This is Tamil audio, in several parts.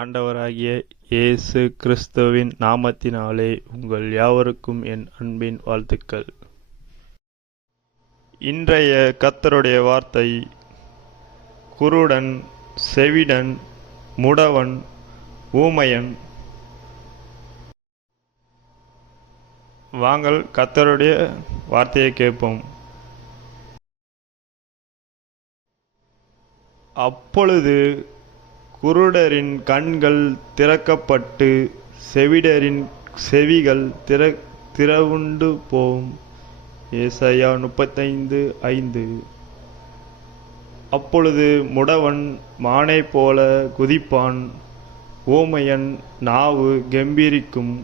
ஆண்டவராகிய இயேசு கிறிஸ்துவின் நாமத்தினாலே உங்கள் யாவருக்கும் என் அன்பின் வாழ்த்துக்கள். இன்றைய கத்தருடைய வார்த்தை குருடன் செவிடன் முடவன் ஊமையன். வாங்கள் கத்தருடைய வார்த்தையை கேட்போம். அப்பொழுது குருடரின் கண்கள் திறக்கப்பட்டு செவிடரின் செவிகள் திற திறவுண்டு போம். ஏசையா முப்பத்தைந்து ஐந்து. அப்பொழுது முடவன் மானை போல குதிப்பான். ஊமையன் நாவு கெம்பீரிக்கும்.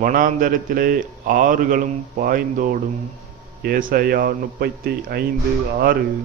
வனாந்தரத்திலே ஆறுகளும் பாய்ந்தோடும். ஏசையா முப்பத்தி ஐந்து ஆறு.